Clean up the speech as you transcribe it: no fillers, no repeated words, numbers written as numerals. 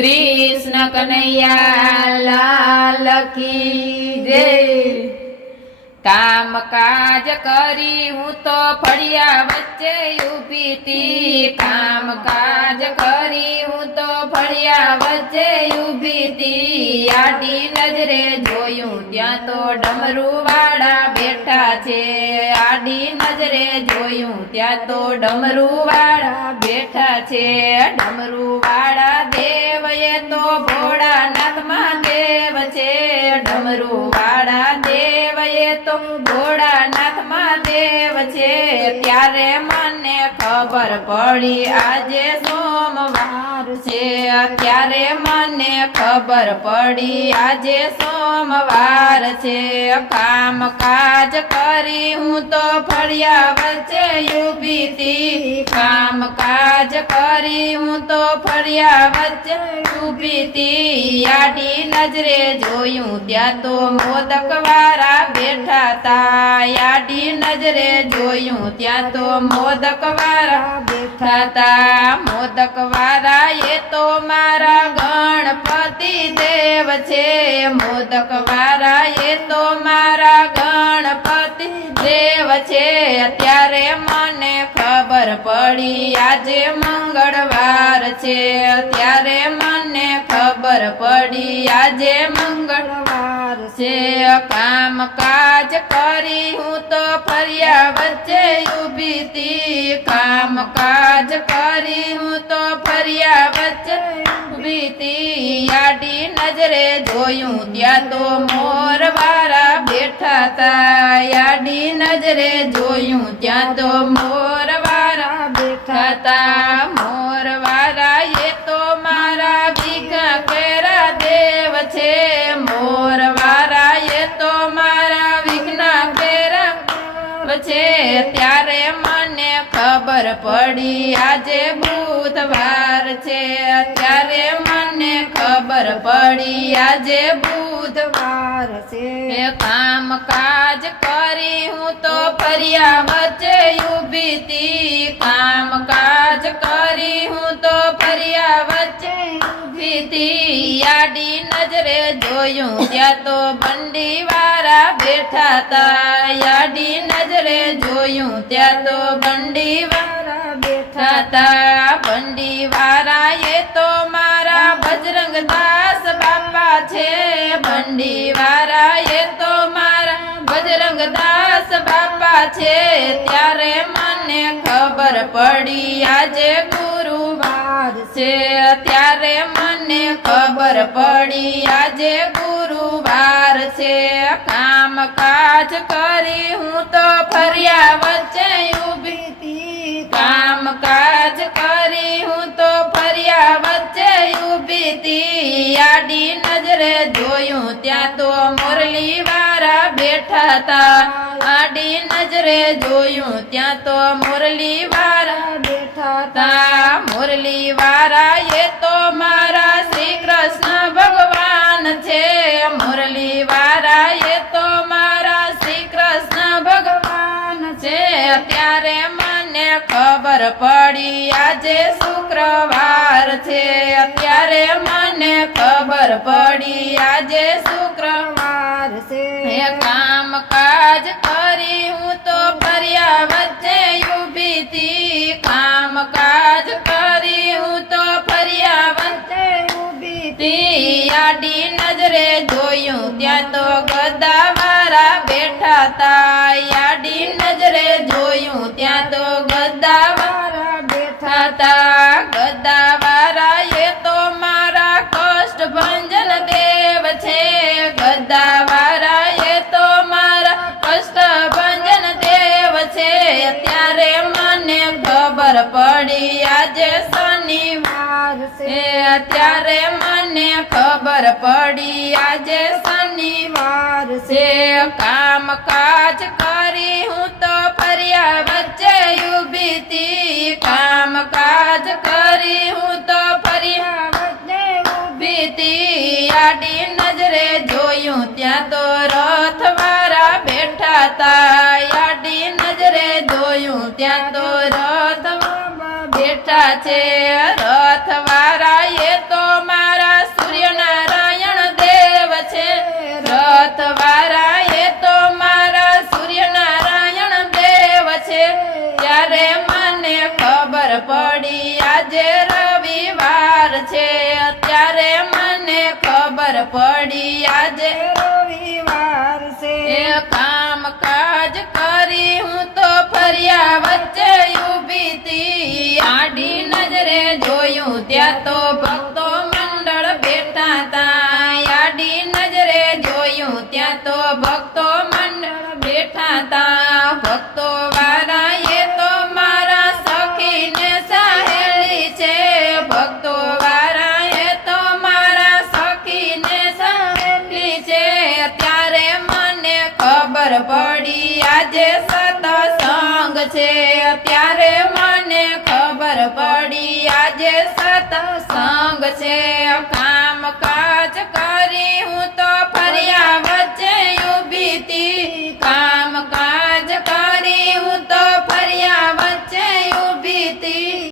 कृष्ण कन्हैया लाल की जय। काम काज करी हूँ तो फड़िया वच्चे ऊभी थी। काम काज करी हूँ तो फड़िया वच्चे ऊभी थी। आडी नजरे जोयूं ત્યાં તો ડમરૂ વાળા બેઠા છે। આડી નજરે જોયું ત્યાં તો ડમરૂ વાળા બેઠા છે। ડમરૂ વાળા દેવ એ તો ભોળાનાથ મહાદેવ છે। ડમરૂ વાળા દેવ એ તો ભોળાનાથ મહાદેવ છે। ત્યારે મને ખબર પડી આજે સોમવાર છે। ત્યારે મને ખબર પડી આજે સોમવાર છે। કામ કાજ કરી હું તો ફળિયા વચ્ચે ઊભી તી। કામ કાજ કરી હું તો ફળિયા વચ્ચે ઊભી તી। આડી નજરે જોયું ત્યાં તો મોદક વાળા બેઠા તા। આડી નજરે જોયું ત્યાં તો મોદક વાળા બેઠા તા। મોદક વાળા એ તો મારા ગણપતિ દેવ છે। મોદક વાળા એ તો મારા ગણપતિ દેવ છે। ત્યારે મને ખબર પડી આજે મંગળવાર છે। ત્યારે મને ખબર પડી આજે મંગળવાર છે। કામ કાજ કરી હું તો ફળિયા વચ્ચે ઊભી તી। કામ કાજ કરી હું તો ફળિયા વચ્ચે ઊભી તી। આડી નજરે જોયું ત્યાં તો મોર વાળા બેઠા તા। આડી નજરે જોયું ત્યાં તો મોર વાળા બેઠા તા। મોર વાળા એ તો મારા ભીખા કેરા દેવ છે। મોર વાળા એ તો મારા વિઘ્ના કેરા છે। ત્યારે મને ખબર પડી આજે બુધવાર છે। ત્યારે મને ખબર પડી આજે બુધવાર છે। કામ કાજ કરી હું તો ફળિયા વચ્ચે ઊભી તી। કામ કાજ કરી હું તો ફળિયા વચ્ચે ઊભી તી। આડી નજરે જોયું ત્યાં તો બંડી વાળા બેઠા તા। આડી નજરે જોયું ત્યાં તો બંડી વાળા બેઠા તા। બંડી વાળા એ તો મારા બજરંગ દાસ બાપા છે। બંડી વાળા એ તો મારા બજરંગ દાસ બાપા છે। ત્યારે મને ખબર પડી આજે ગુરુવાર છે। ત્યારે મને ખબર પડી આજે ગુરુવાર છે। કામ કાજ કરી હું તો ફળિયા વચ્ચે ઊભી તી। કામ કાજ કરી હું તો ફળિયા વચ્ચે ઊભી તી। આડી નજરે જોયું ત્યાં તો મોરલી વાળા બેઠા તા। આડી નજરે જોયું ત્યાં તો મોરલી વાળા બેઠા તા। મોરલી વાળા એ તો મારા શ્રી કૃષ્ણ ભગવાન છે। મોરલી વાળા એ તો મારા શ્રી કૃષ્ણ ભગવાન છે। ત્યારે મને ખબર પડી આજે શુક્રવાર છે। ત્યારે મને ખબર પડી આજે શુક્રવાર છે। કામ કાજ કરી હું તો ફળિયા વચ્ચે ઊભી તી। કામ કાજ કરી હું તો ફળિયા વચ્ચે ઊભી તી। આડી નજરે જોયું ત્યાં તો ગદા વાળા બેઠા તા। આડી નજરે જોયું ત્યાં તો ગદા વાળા બેઠા તા। ગદા વાળા એ તો મારા કષ્ટ ભંજન દેવ છે। ગદા વાળા એ તો મારા કષ્ટ ભંજન દેવ છે। ત્યારે મને ખબર પડી આજે શનિવાર છે। ત્યારે મને ખબર પડી આજે શનિવાર છે। કામ કાજ કરી હું તો ફળિયા વચ્ચે ઊભી તી। કામ કાજ કરી હું તો ફળિયા વચ્ચે ઊભી તી। આડી નજરે જોયું ત્યાં તો રથ વાળા બેઠા તા। આડી નજરે જોયું ત્યાં તો રથ બેઠા છે। રથ વાળા એ તો મારા છે ત્યારે મને ખબર પડી આજે રવિવાર છે એ કામ કાજ કરી હું તો ફર્યા વચ્ચે ઊભી તી આડી નજરે જોયું ત્યાં તો ભક્તો મંડળ બેઠા તા આડી નજરે જોયું ત્યાં તો ભક્તો મંડળ બેઠા તા ભક્તો વાળા એ તો મારા સખીને સહેલી છે ભક્તો વાળા એ તો મારા સખીને સહેલી છે ત્યારે મને ખબર પડી આજે સતસંગ છે ત્યારે મને ખબર પડી આજે સતસંગ છે કામ કાજ કરી હું તો ફર્યા વચ્ચે ઊભી તી